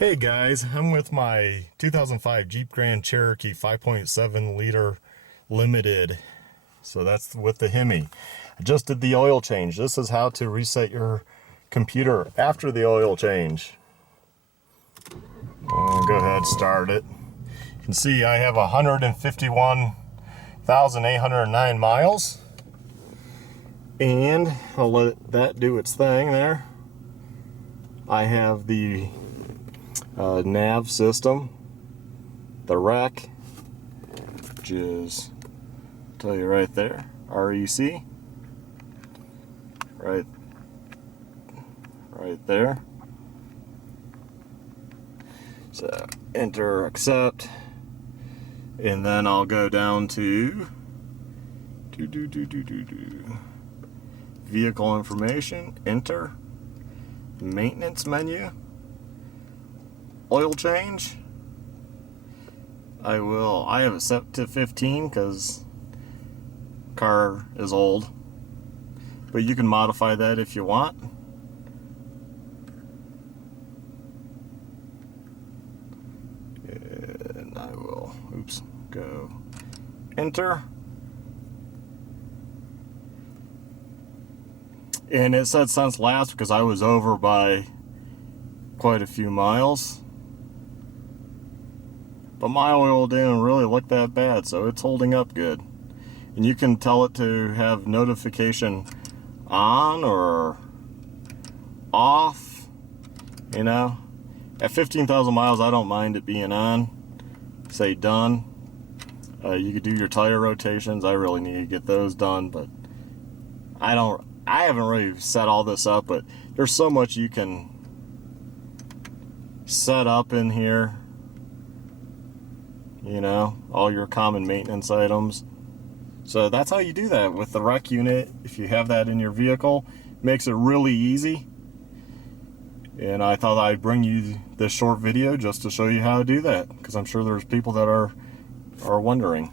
Hey guys, I'm with my 2005 Jeep Grand Cherokee 5.7 liter limited. So that's with the Hemi. I just did the oil change. This is how to reset your computer after the oil change. I'll go ahead and start it. You can see I have 151,809 miles. And I'll let that do its thing there. I have the nav system, the rec, which is, I'll tell you right there, REC, right there. So enter, accept, and then I'll go down to vehicle information, enter, maintenance menu, oil change. I have it set to 15 because car is old, but you can modify that if you want. And I will, go enter. And it said since last because I was over by quite a few miles. But my oil didn't really look that bad, so it's holding up good. And you can tell it to have notification on or off, you know. At 15,000 miles, I don't mind it being on. Say done. You could do your tire rotations. I really need to get those done, but I haven't really set all this up, but there's so much you can set up in here. You know, all your common maintenance items. So that's how you do that with the rec unit. If you have that in your vehicle, it makes it really easy. And I thought I'd bring you this short video just to show you how to do that, because I'm sure there's people that are wondering.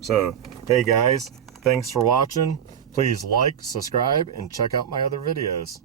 So, hey guys, thanks for watching. Please like, subscribe, and check out my other videos.